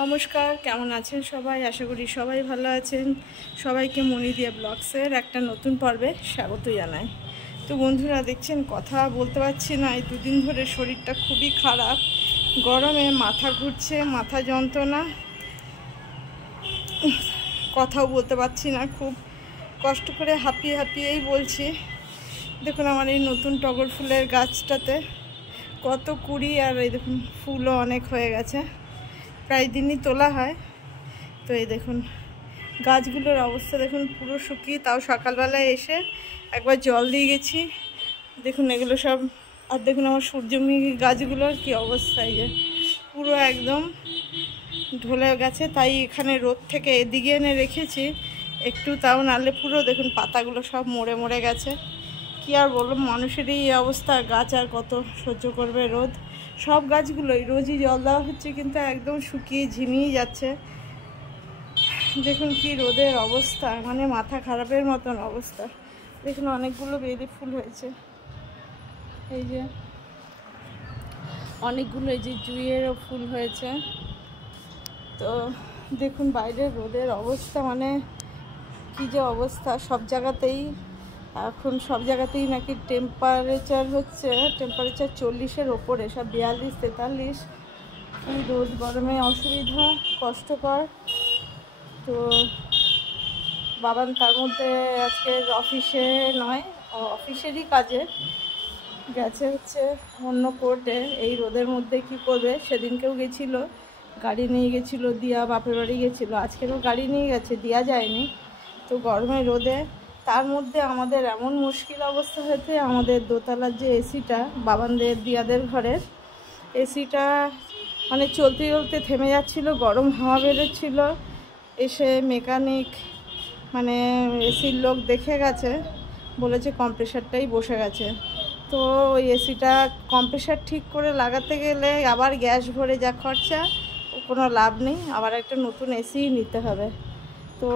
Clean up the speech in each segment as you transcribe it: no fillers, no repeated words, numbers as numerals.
নমস্কার, কেমন আছেন সবাই? আশা করি সবাই ভালো আছেন। সবাইকে মনিদিয়া ব্লগসের একটা নতুন পর্বে স্বাগত জানাই। তো বন্ধুরা, দেখছেন কথা বলতে পারছি না, এই দুদিন ধরে শরীরটা খুবই খারাপ। গরমে মাথা ঘুরছে, মাথা যন্ত্রণা, কথাও বলতে পারছি না, খুব কষ্ট করে হাঁপিয়ে হাঁপিয়েই বলছি। দেখুন আমার এই নতুন টগর ফুলের গাছটাতে কত কুড়ি, আর এই দেখুন ফুলও অনেক হয়ে গেছে, প্রায় দিনই তোলা হয়। তো এই দেখুন গাছগুলোর অবস্থা দেখুন, পুরো শুকিয়ে। তাও সকালবেলায় এসে একবার জল দিয়ে গেছি। দেখুন এগুলো সব, আর দেখুন আমার সূর্যমুখী গাছগুলোর কি অবস্থা, এই যে পুরো একদম ঢলে গেছে। তাই এখানে রোদ থেকে এদিকে এনে রেখেছি একটু, তাও নাহলে পুরো দেখুন পাতাগুলো সব মরে মরে গেছে। কি আর বলবো, মানুষেরই এই অবস্থা, গাছ আর কত সহ্য করবে রোদ। সব গাছগুলোই রোজই জল দেওয়া হচ্ছে, কিন্তু একদম শুকিয়ে ঝিমিয়ে যাচ্ছে। দেখুন কি রোদের অবস্থা, মানে মাথা খারাপের মতন অবস্থা। দেখুন অনেকগুলো বেলি ফুল হয়েছে, এই যে অনেকগুলো, এই যে জুঁইয়েরও ফুল হয়েছে। তো দেখুন বাইরের রোদের অবস্থা, মানে কি যে অবস্থা। সব জায়গাতেই এখন, সব জায়গাতেই নাকি টেম্পারেচার 40-এর ওপরে, সব 42-43। এই রোদ গরমে অসুবিধা, কষ্টকর। তো বাবান তার মধ্যে আজকে অফিসে নয়, অফিসেরই কাজে গেছে হচ্ছে অন্য কোর্টে। এই রোদের মধ্যে কি করবে, সেদিনকেও গেছিলো, গাড়ি নিয়ে গেছিলো, দিয়া বাপের বাড়ি গেছিলো, আজকেরও গাড়ি নিয়ে গেছে, দিয়া যায়নি। তো গরমে রোদে, তার মধ্যে আমাদের এমন মুশকিল অবস্থা হয়েছে, আমাদের দোতলার যে এসিটা, বাবানদের দিয়াদের ঘরের এসিটা মানে চলতে চলতে থেমে যাচ্ছিল, গরম হাওয়া বেরোচ্ছিল। এসে মেকানিক, মানে এসির লোক দেখে গেছে, বলেছে কম্প্রেসারটাই বসে গেছে। তো ওই এসিটা কম্প্রেসার ঠিক করে লাগাতে গেলে আবার গ্যাস ভরে যা খরচা, কোনো লাভ নেই, আবার একটা নতুন এসি নিতে হবে। তো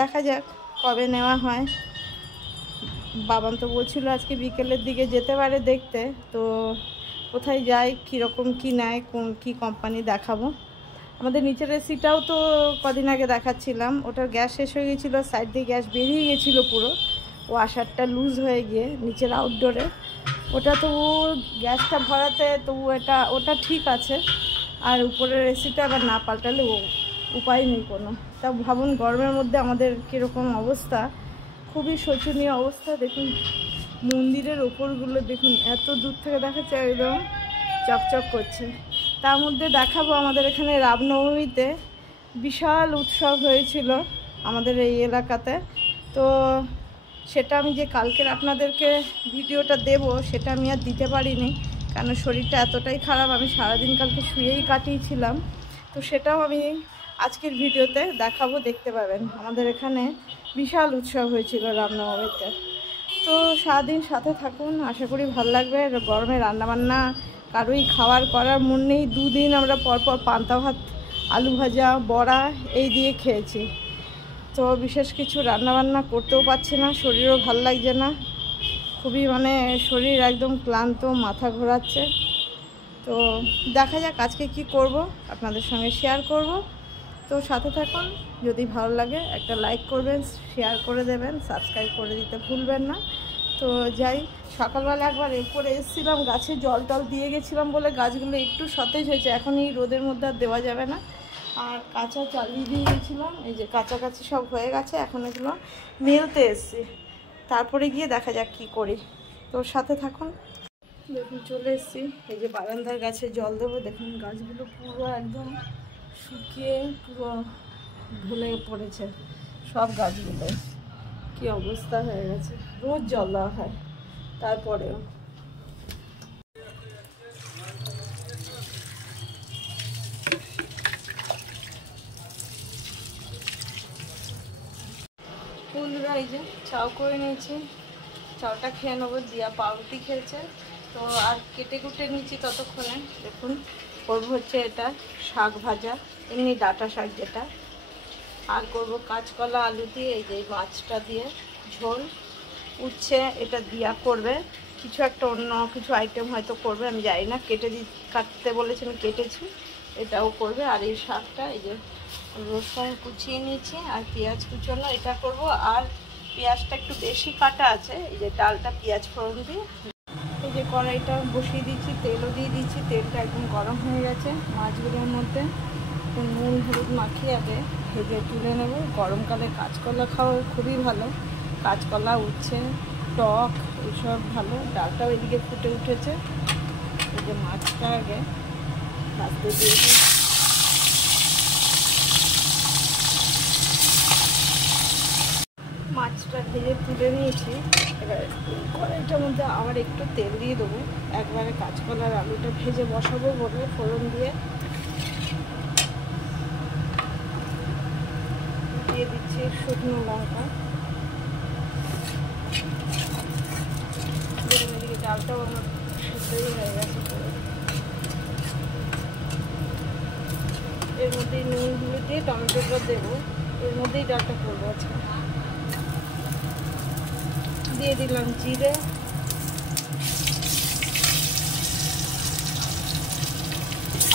দেখা যাক কবে নেওয়া হয়। বাবান তো বলছিল আজকে বিকেলের দিকে যেতে পারে দেখতে। তো কোথায় যাই, কীরকম কী নেয়, কোন কী কোম্পানি দেখাবো। আমাদের নিচের এসিটাও তো কদিন আগে দেখাচ্ছিলাম, ওটার গ্যাস শেষ হয়ে গেছিলো, সাইড দিয়ে গ্যাস বেরিয়ে গেছিলো পুরো, ওয়াশারটা লুজ হয়ে গিয়ে নিচের আউটডোরে। ওটা তো গ্যাসটা ভরাতে তো ওটা ঠিক আছে, আর উপরের এসিটা আবার না পাল্টালে উপায় নেই কোনো। তা ভাবুন গরমের মধ্যে আমাদের কীরকম অবস্থা, খুবই শোচনীয় অবস্থা। দেখুন মন্দিরের ওপরগুলো দেখুন, এত দূর থেকে দেখাচ্ছে একদম চকচক করছে। তার মধ্যে দেখাবো আমাদের এখানে রামনবমীতে বিশাল উৎসব হয়েছিল আমাদের এই এলাকাতে। তো সেটা আমি যে কালকের আপনাদেরকে ভিডিওটা দেব, সেটা আমি আর দিতে পারিনি, কারণ শরীরটা এতটাই খারাপ, আমি সারাদিন কালকে শুয়েই কাটিয়েছিলাম। তো সেটাও আমি আজকের ভিডিওতে দেখাবো, দেখতে পাবেন। আমাদের এখানে বিশাল উৎসব হয়েছিল রামনবমীতে। তো সারাদিন সাথে থাকুন, আশা করি ভালো লাগবে। গরমে রান্নাবান্না কারোই খাওয়ার করার মন নেই। দুদিন আমরা পরপর পান্তা ভাত, আলু ভাজা, বড়া এই দিয়ে খেয়েছি। তো বিশেষ কিছু রান্নাবান্না করতেও পারছি না, শরীরও ভালো লাগছে না, খুবই মানে শরীর একদম ক্লান্ত, মাথা ঘোরাচ্ছে। তো দেখা যাক আজকে কি করব, আপনাদের সঙ্গে শেয়ার করব। তো সাথে থাকুন, যদি ভালো লাগে একটা লাইক করবেন, শেয়ার করে দেবেন, সাবস্ক্রাইব করে দিতে ভুলবেন না। তো যাই, সকালবেলা একবার এরপরে এসেছিলাম, গাছে জল টল দিয়ে গেছিলাম বলে গাছগুলো একটু সতেজ হয়েছে। এখন এই রোদের মধ্যে আর দেওয়া যাবে না। আর কাঁচা চালিয়ে দিয়ে গেছিলাম, এই যে কাছাকাছি সব হয়ে গেছে, এখন এগুলো মেলতে এসছি, তারপরে গিয়ে দেখা যাক কী করি। তো সাথে থাকুন। দেখুন চলে এসেছি, এই যে বারান্দার গাছে জল দেবো। দেখুন গাছগুলো পুরো একদম শুকিয়ে পুরো ঢলে পড়েছে, সব গাছগুলো কি অবস্থা হয়ে গেছে। রোজ জল দেওয়া হয়, তারপরেও। বন্ধুরা এই যে চাও করে নিয়েছি, চাউটা খেয়ে নেবো। দিয়া পাউরুটি খেয়েছে, তো আর কেটে কুটে নিচ্ছি ততক্ষণে। দেখুন করবো হচ্ছে এটা শাক ভাজা, এমনি ডাঁটা শাক যেটা, আর করব কাঁচকলা আলু দিয়ে, এই যে মাছটা দিয়ে ঝোল। উচ্ছে এটা দিয়া করবে, কিছু একটা অন্য কিছু আইটেম হয়তো করবে, আমি জানি না। কাটতে বলেছি, আমি কেটেছি, এটাও করবে। আর এই শাকটা এই যে রসুন কুচিয়ে নিয়েছি আর পেঁয়াজ কুচোনো এটা করব। আর পেঁয়াজটা একটু বেশি কাটা আছে, এই যে ডালটা পেঁয়াজ ফোড়ন দিয়ে এই যে কড়াইটা বসিয়ে দিচ্ছি, তেলও দিয়ে দিচ্ছি। তেলটা একদম গরম হয়ে গেছে। মাছগুলোর মধ্যে নুন হলুদ মাখিয়ে আগে ভেজে তুলে নেব। গরমকালে কাঁচকলা খাওয়া খুবই ভালো, কাঁচকলা উচ্ছে টক এইসব ভালো। ডালটাও এদিকে ফুটে উঠেছে। এই যে মাছটা আগে ভাজতে দিয়েছি। মাছটা ভেজে তুলে নিয়েছি। এবার কড়াইটার মধ্যে আবার একটু তেল দিয়ে দেবো। একবারে কাঁচকলার আলুটা ভেজে বসাবো বলে ফোড়ন দিয়ে দিচ্ছি শুকনো লঙ্কা। দেখুন এদিকে ডালটাও আমার সেদ্ধই হয়ে গেছে পুরো। এর মধ্যেই নুন হলুদ দিয়ে টমেটোটা দেবো, এর মধ্যেই ডালটা করবো আজকে। দিয়ে দিলাম জিরে,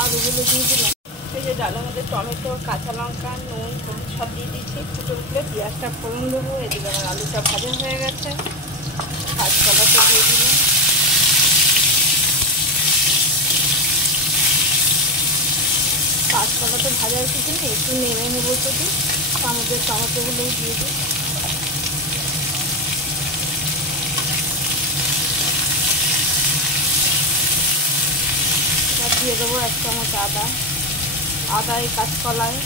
আলুগুলো দিয়ে দিলাম। এই যে ডালের মধ্যে টমেটো কাঁচা লঙ্কা নুন সব দিয়ে দিচ্ছি। ফুটে উঠলে পেঁয়াজটা ফোড়ন দেবো। এদিকে আমার আলুটা ভাজা হয়ে গেছে। কাঁচকলাটা দিয়ে দিলাম। কাঁচকলাটা ভাজার কিছু নেই, একটু নেড়ে নেবো শুধু। তার মধ্যে টমেটোগুলোও দিয়ে দিই। এবার দিয়ে দেবো 1 চামচ আদা এই কাঁচকলায়।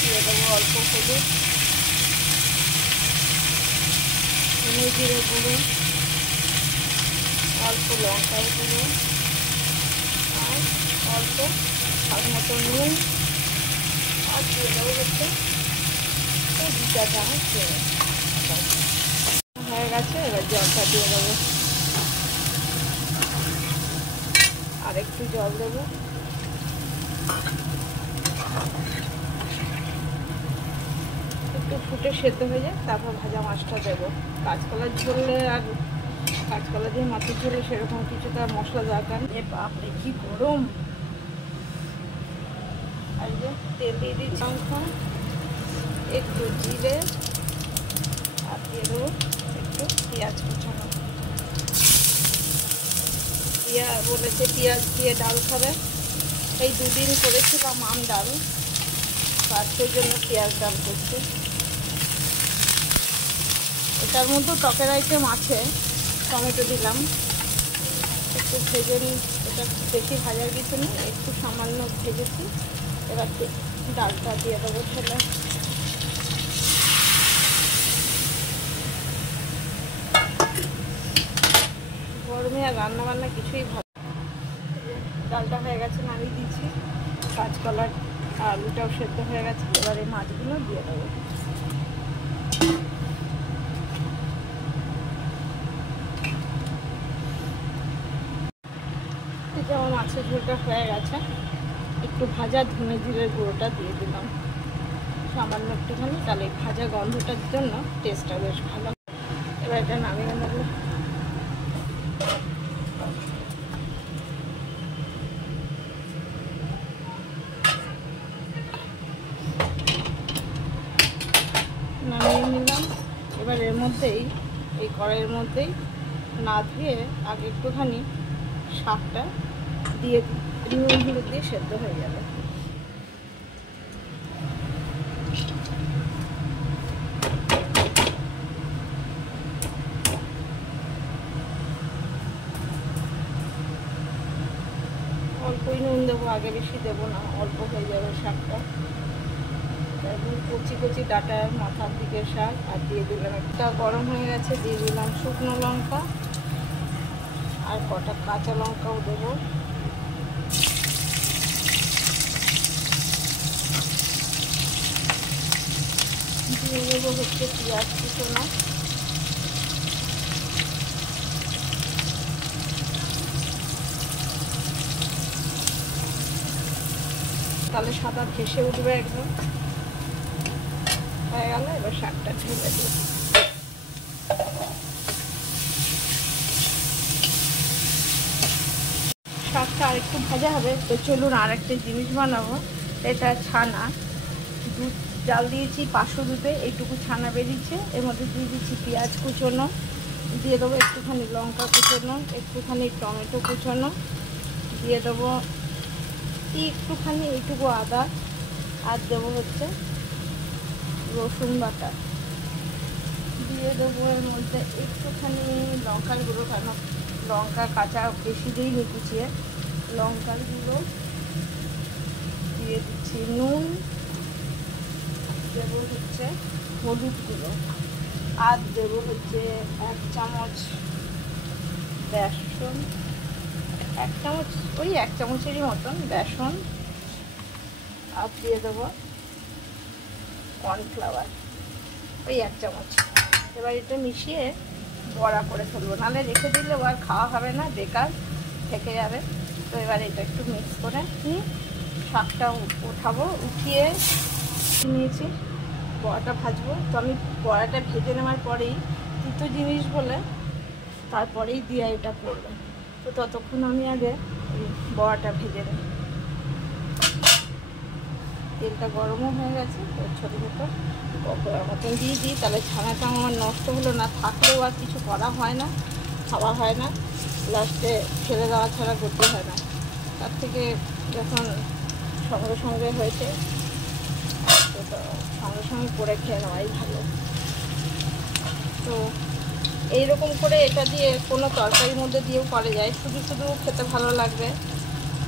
দিয়ে দেবো অল্প হলুদ, ধনে জিরে গুঁড়ো, অল্প লঙ্কার গুঁড়ো আর অল্প স্বাদ মতো নুন। আর দিয়ে দেবো হচ্ছে 2 চা চামচ চিনি। হয়ে গেছে। এবার জলটা দিয়ে দেবো, আর একটু জল দেবো। একটু ফুটে সেদ্ধ হয়ে যায়, তারপর ভাজা মাছটা দেবো। কাঁচকলার ঝোলে আর কাঁচকলা দিয়ে মাছের ঝোলে সেরকম কিছু তার মশলা দরকার নেই। বাপরে কি গরম। আর যে তেল দিয়ে দিচ্ছি, লঙ্কা একটু জিরে আর দিয়ে দেবো একটু পেঁয়াজ কুচানো। বলেছে পেঁয়াজ দিয়ে ডাল খাবে। এই 2 দিন করেছিলাম আম ডাল, আজকের জন্য পেঁয়াজ ডাল করছি। এটার মধ্যে টকের আইটেম আছে। টমেটো দিলাম, একটু ভেজে নিই। এটা বেশি ভাজার কিছু নেই, একটু সামান্য ভেজেছি। এবার ডালটা দিয়ে দেবো ছেলে। গরমে আর রান্নাবান্না কিছুই ভালো। ডালটা হয়ে গেছে, নামিয়ে দিচ্ছি। কাঁচকলার আলুটাও সেদ্ধ হয়ে গেছে। এবার এই মাছগুলো দিয়ে দেবো। যেমন মাছের ঝোলটা হয়ে গেছে, একটু ভাজা ধনে জিরের গুঁড়োটা দিয়ে দিলাম সামান্য একটুখানি, তাহলে ভাজা গন্ধটার জন্য টেস্টটা বেশ ভালো। এবার এটা নামিয়ে নেব। নামিয়ে নিলাম। এবার এর মধ্যেই এই কড়াইয়ের মধ্যেই না ধুয়ে আগে একটুখানি শাকটা দিয়ে নুন হলুদ দিয়ে সেদ্ধ হয়ে যাবে। অল্পই নুন দেবো, আগে বেশি দেবো না, অল্প হয়ে যাবে শাকটা। এখন কচি কচি ডাটার মাথার দিকে শাক আর দিয়ে দিলাম। একটা গরম হয়ে গেছে, দিয়ে দিলাম শুকনো লঙ্কা আর কটা কাঁচা লঙ্কাও দেবো। দিয়ে দেবো হচ্ছে পেঁয়াজ কুচোনো। তাহলে সাদা ভেসে উঠবে একদম। হয়ে গেল। এবার শাকটা ঢেলে দিই। শাকটা মাছটা আর একটু ভাজা হবে। তো চলুন আর একটা জিনিস বানাবো। এটা ছানা, দুধ জাল দিয়েছি 500 দুধে, এইটুকু ছানা বেরিয়েছে। এর মধ্যে দিয়ে দিচ্ছি পেঁয়াজ কুচোনো, দিয়ে দেবো একটুখানি লঙ্কা কুচোনো, একটুখানি টমেটো কুচোনো, দিয়ে দেবো একটুখানি এইটুকু আদা, আর দেবো হচ্ছে রসুন বাটা, দিয়ে দেবো এর মধ্যে একটুখানি লঙ্কার গুঁড়ো, কেন লঙ্কা কাঁচা বেশি দিইনি কুচিয়ে, লঙ্কার গুঁড়ো দিয়ে দিচ্ছি, নুন দেবো হচ্ছে হলুদ গুঁড়ো, আর দেবো হচ্ছে 1 চামচ বেসন, 1 চামচ, ওই 1 চামচেরই মতন বেসন, আর দিয়ে দেবো কর্নফ্লাওয়ার ওই 1 চামচ। এবার এটা মিশিয়ে বড়া করে ফেলবো, নাহলে রেখে দিলে আর খাওয়া হবে না, বেকার থেকে যাবে। তো এবার এটা একটু মিক্স করে নিয়ে শাকটা উঠাবো, উঠিয়ে নিয়েছি, বড়াটা ভাজবো। তো আমি বড়াটা ভেজে নেওয়ার পরেই, তিতো জিনিস বলে তারপরেই দিয়ে এটা করবে। তো ততক্ষণ আমি আগে বড়াটা ভেজে নিই। তেলটা গরমও হয়ে গেছে, তো ছোটো ছোটো পকোড়ার মতন দিয়ে দিই, তাহলে ছানাটা আমার নষ্ট হলো না, থাকলেও আর কিছু করা হয় না, খাওয়া হয় না, লাস্টে ফেলে দেওয়া ছাড়া করতে হয় না। তার থেকে যখন সঙ্গে সঙ্গে হয়েছে, তো সঙ্গে সঙ্গে করে খেয়ে নেওয়াই ভালো। তো এইরকম করে এটা দিয়ে কোনো তরকারির মধ্যে দিয়েও করা যায়, শুধু শুধু খেতে ভালো লাগবে।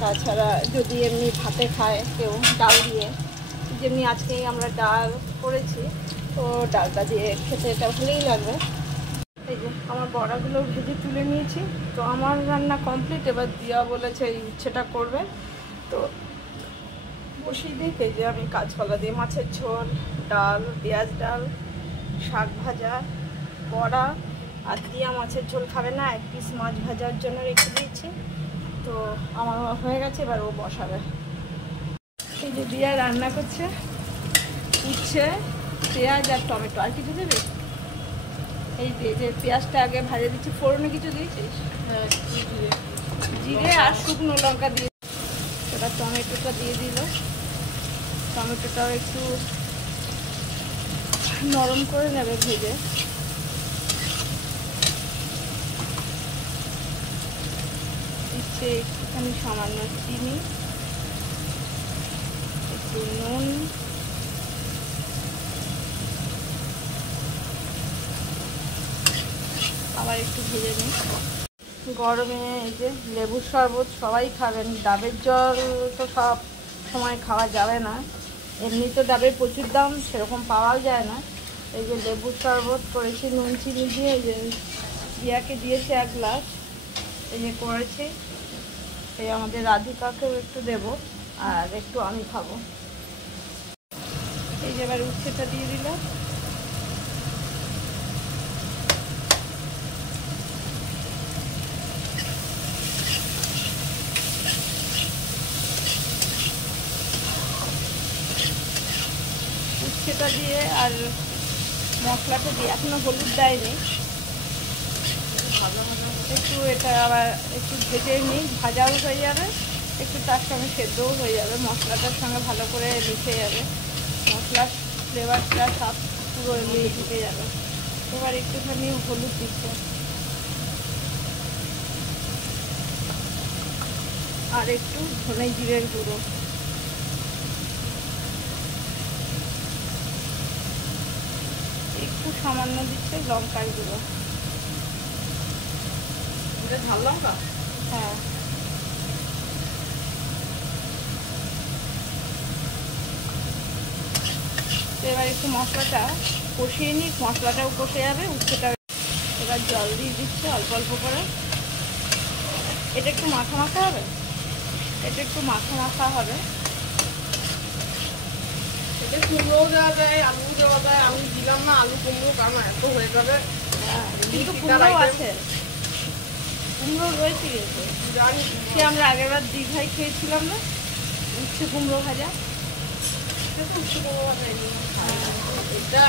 তাছাড়া যদি এমনি ভাতে খায় কেউ ডাল দিয়ে, যেমনি আজকেই আমরা ডাল করেছি, তো ডালটা দিয়ে খেতে এটা ভালোই লাগবে। এই যে আমার বড়াগুলো ভেজে তুলে নিয়েছি। তো আমার রান্না কমপ্লিট। এবার দিয়া বলেছে এই উচ্ছেটা করবে, তো বসিয়ে দিই। এই যে আমি কাঁচকলা দিয়ে মাছের ঝোল, ডাল, পেঁয়াজ ডাল, শাক ভাজা, বড়া, আর দিয়া মাছের ঝোল খাবে না, 1 পিস মাছ ভাজার জন্য রেখে দিয়েছি। তো আমার হয়ে গেছে, এবার ও বসাবে। এই যে দিয়া রান্না করছে উচ্ছে, পেঁয়াজ আর টমেটো। আর কিছু দেবে? এই যে পেঁয়াজটা আগে ভাজে দিচ্ছি। ফোড়নে কিছু দিয়েছিস? হ্যাঁ, জিরে আর শুকনো লঙ্কা দিয়ে। এবার টমেটোটা দিয়ে দিল, টমেটোটাও একটু নরম করে নেবে ভেজে। দিচ্ছে একটুখানি সামান্য চিনি, একটু নুন, আবার একটু ভেজে নিই। গরমে এই যে লেবুর শরবত সবাই খাবেন। ডাবের জল তো সব সময় খাওয়া যাবে না, এমনি তো ডাবের প্রচুর দাম, সেরকম পাওয়াও যায় না। এই যে লেবুর শরবত করেছি নুন চিনি দিয়ে, এই যে দিয়াকে দিয়েছি 1 গ্লাস, এই যে করেছি। এই আমাদের রাধিকাকেও একটু দেব, আর একটু আমি খাবো। এই যে এবার উচ্ছেটা দিয়ে দিলাম। উচ্ছেটা দিয়ে আর মশলাটা দিয়ে, এখনো হলুদ দেয়নি, একটু এটা আবার একটু ভেজে নিই, ভাজাও হয়ে যাবে, একটু তার সঙ্গে সেদ্ধও হয়ে যাবে, মশলাটার সঙ্গে ভালো করে মিশে যাবে, মশলার ফ্লেভারটা সব পুরো এমনি ঢুকে যাবে। এবার একটুখানি হলুদ দিচ্ছে, আর একটু ধনে জিরের গুঁড়ো, একটু সামান্য দিচ্ছে লঙ্কার গুঁড়ো। ঝাল লঙ্কা? হ্যাঁ। তো এবার একটু মশলাটা কষিয়ে নিই, মশলাটাও কষে যাবে, উচ্ছেটা। এবার জল দিয়ে দিচ্ছে অল্প অল্প করে। এটা একটু মাখা মাখা হবে, এটা একটু মাখা মাখা হবে। এটা কুমড়োও দেওয়া যায়, আলু দেওয়া যায়। আমি দিলাম না আলু কুমড়ো, কারণ এত হয়ে যাবে। হ্যাঁ, কিন্তু কুমড়ো আছে, কুমড়ো রয়েছে গেছে, জানি। সে আমরা আগেরবার দীঘায় খেয়েছিলাম না উচ্ছে কুমড়ো ভাজা, উচ্ছে কুমড়ো ভাজা।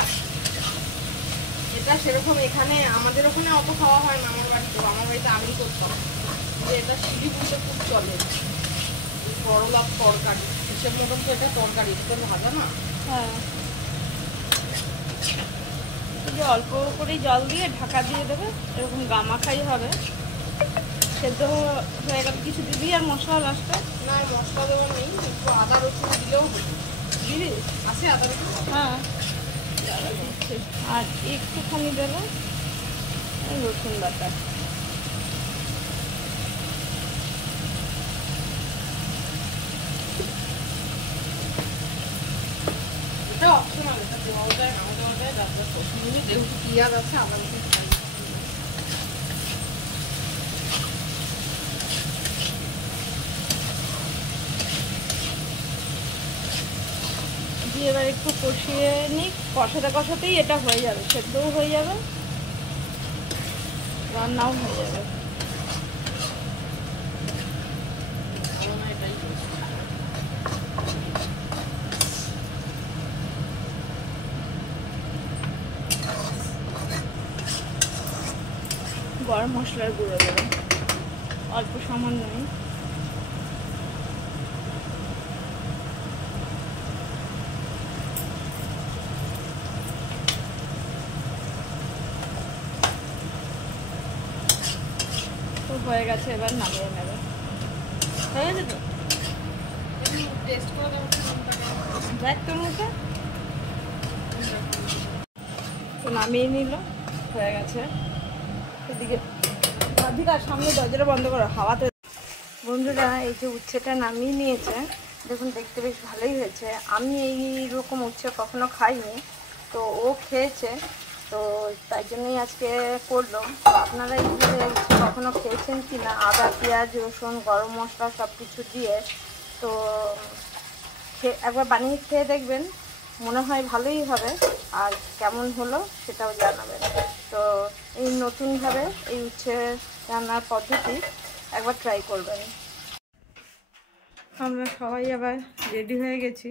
এটা সেরকম এখানে আমাদের ওখানে অত খাওয়া হয় না, আমার বাড়িতে বাড়িতে আমি করতাম, যে এটা শিলিগুড়িতে খুব চলে, করলা তরকারি হিসেব মতন। তো এটা তরকারি, এটা ভাজা না। হ্যাঁ, এই যে অল্প করেই জল দিয়ে ঢাকা দিয়ে দেবে, এরকম গামাখাই হবে। সেদ্ধ হয়ে গেলে কিছু দিবি আর মশলা লাস্টে? না, মশলা দেওয়া নেই, একটু আদা রসুন দিলেও দিবি। আছে আদা রসুন? হ্যাঁ দিচ্ছি। আর একটুখানি দেবে রসুন বাটা। এটা অপশনাল, এটা দেওয়াও যায় নাও দেওয়া যায়, রান্নার পছন্দ। যেহেতু পেঁয়াজ আছে, আদা রসুন দিয়ে এবার একটু কষিয়ে নিই। কষাতে কষাতেই এটা হয়ে যাবে, সেদ্ধও হয়ে যাবে, রান্নাও হয়ে যাবে। গরম মশলার গুঁড়ো দেবো অল্প সামান্যই। তো হয়ে গেছে, এবার নামিয়ে নেবে। হয়ে গেছে তো, টেস্ট করে দেবো দেখ তোর মুখে। তো নামিয়ে নিল, হয়ে গেছে। এদিকে রাধিকার সামনে দরজাটা বন্ধ করো, হাওয়াতে। বন্ধুরা, এই যে উচ্ছেটা নামিয়ে নিয়েছে, দেখুন দেখতে বেশ ভালোই হয়েছে। আমি এই রকম উচ্ছে কখনো খাইনি, তো ও খেয়েছে, তো তাই জন্যই আজকে করলো। তো আপনারা এইভাবে উচ্ছে কখনো খেয়েছেন কি না, আদা পেঁয়াজ রসুন গরম মশলা সব কিছু দিয়ে, তো একবার বানিয়ে খেয়ে দেখবেন, মনে হয় ভালোই হবে। আর কেমন হলো সেটাও জানাবেন। তো এই নতুনভাবে এই উচ্ছে রান্নার পদ্ধতি একবার ট্রাই করবেন। আমরা সবাই আবার রেডি হয়ে গেছি।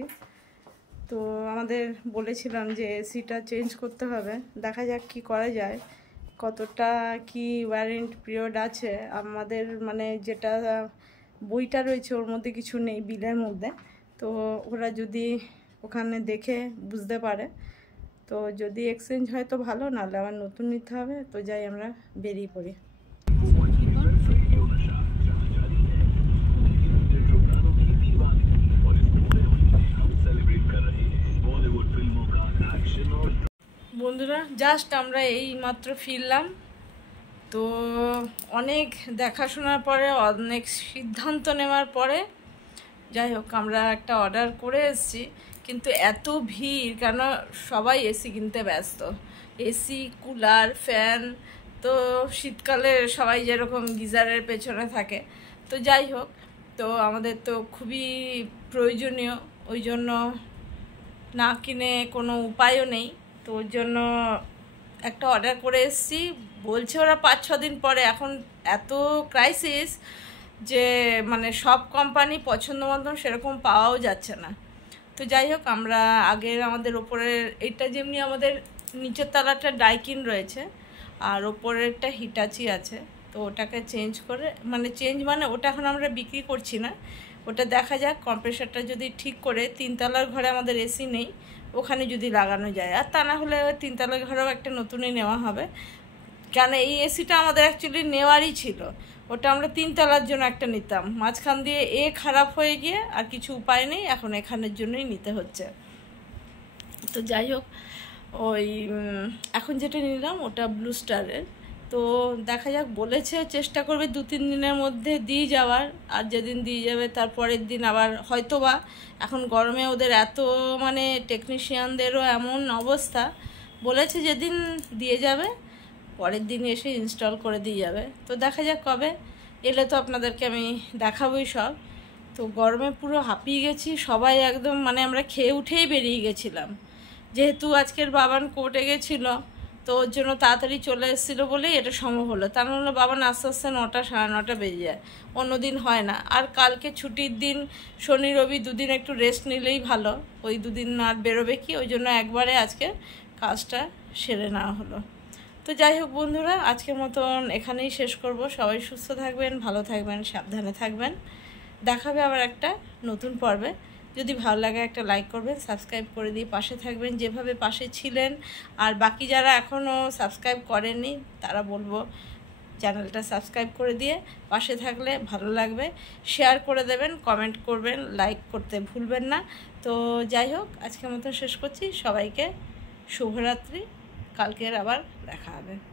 তো আমাদের বলেছিলাম যে এসিটা চেঞ্জ করতে হবে, দেখা যাক কি করা যায়, কতটা কি ওয়ারেন্ট পিরিয়ড আছে। আমাদের মানে যেটা বইটা রয়েছে ওর মধ্যে কিছু নেই বিলের মধ্যে, তো ওরা যদি ওখানে দেখে বুঝতে পারে, তো যদি এক্সচেঞ্জ হয় তো ভালো, নাহলে আবার নতুন নিতে হবে। তো যাই আমরা বেরিয়ে পড়ি। বন্ধুরা, জাস্ট আমরা এই মাত্র ফিরলাম। তো অনেক দেখাশোনার পরে, অনেক সিদ্ধান্ত নেওয়ার পরে, যাই হোক আমরা একটা অর্ডার করে এসেছি। কিন্তু এত ভিড়, কেন সবাই এসি কিনতে ব্যস্ত, এসি কুলার ফ্যান। তো শীতকালে সবাই যেরকম গিজারের পেছনে থাকে, তো যাই হোক, তো আমাদের তো খুবই প্রয়োজনীয়, ওই জন্য না কিনে কোনো উপায়ও নেই। তো ওর জন্য একটা অর্ডার করে এসেছি। বলছে ওরা 5-6 দিন পরে। এখন এত ক্রাইসিস যে মানে সব কোম্পানি পছন্দ মতন সেরকম পাওয়াও যাচ্ছে না। তো যাই হোক, আমরা আগের আমাদের ওপরের এটা, যেমনি আমাদের নিচের তলাটা ডাইকিন রয়েছে আর ওপরেরটা হিটাচি আছে, তো ওটাকে চেঞ্জ করে, মানে চেঞ্জ মানে ওটা এখন আমরা বিক্রি করছি না, ওটা দেখা যাক কম্প্রেসারটা যদি ঠিক করে 3তলার ঘরে আমাদের এসি নেই, ওখানে যদি লাগানো যায়। আর তা না হলে 3তলার ঘরেও একটা নতুনই নেওয়া হবে। কেন এই এসিটা আমাদের অ্যাকচুয়ালি নেওয়ারই ছিল, ওটা আমরা 3তলার জন্য একটা নিতাম, মাঝখান দিয়ে খারাপ হয়ে গিয়ে আর কিছু উপায় নেই, এখন এখানের জন্যই নিতে হচ্ছে। তো যাই হোক, ওই এখন যেটা নিলাম ওটা ব্লু স্টারের। তো দেখা যাক, বলেছে চেষ্টা করবে 2-3 দিনের মধ্যে দিয়ে যাওয়ার। আর যেদিন দিয়ে যাবে তারপরের দিন আবার হয়তোবা, এখন গরমে ওদের এত মানে টেকনিশিয়ানদেরও এমন অবস্থা, বলেছে যেদিন দিয়ে যাবে পরের দিন এসে ইনস্টল করে দিয়ে যাবে। তো দেখা যাক কবে এলে, তো আপনাদেরকে আমি দেখাবোই সব। তো গরমে পুরো হাঁপিয়ে গেছি সবাই একদম, মানে আমরা খেয়ে উঠেই বেরিয়ে গেছিলাম, যেহেতু আজকের বাবান কোর্টে গেছিলো, তো ওর জন্য তাড়াতাড়ি চলে এসেছিলো বলেই এটা সম্ভব হলো। তার মানে বাবান আস্তে আস্তে 9টা 9:30 বেজে যায়, অন্যদিন হয় না। আর কালকে ছুটির দিন, শনি রবি 2 দিন একটু রেস্ট নিলেই ভালো, ওই 2 দিন আর বেরোবে কি, ওই জন্য একবারে আজকে কাজটা সেরে নেওয়া হলো। তো যাই হোক বন্ধুরা, আজকের মতন এখানেই শেষ করব। সবাই সুস্থ থাকবেন, ভালো থাকবেন, সাবধানে থাকবেন। দেখাবে আবার একটা নতুন পর্বে। যদি ভালো লাগে একটা লাইক করবেন, সাবস্ক্রাইব করে দিয়ে পাশে থাকবেন যেভাবে পাশে ছিলেন। আর বাকি যারা এখনও সাবস্ক্রাইব করেননি তারা বলবো চ্যানেলটা সাবস্ক্রাইব করে দিয়ে পাশে থাকলে ভালো লাগবে। শেয়ার করে দেবেন, কমেন্ট করবেন, লাইক করতে ভুলবেন না। তো যাই হোক, আজকের মতো শেষ করছি। সবাইকে শুভরাত্রি। কালকের আবার দেখা হবে।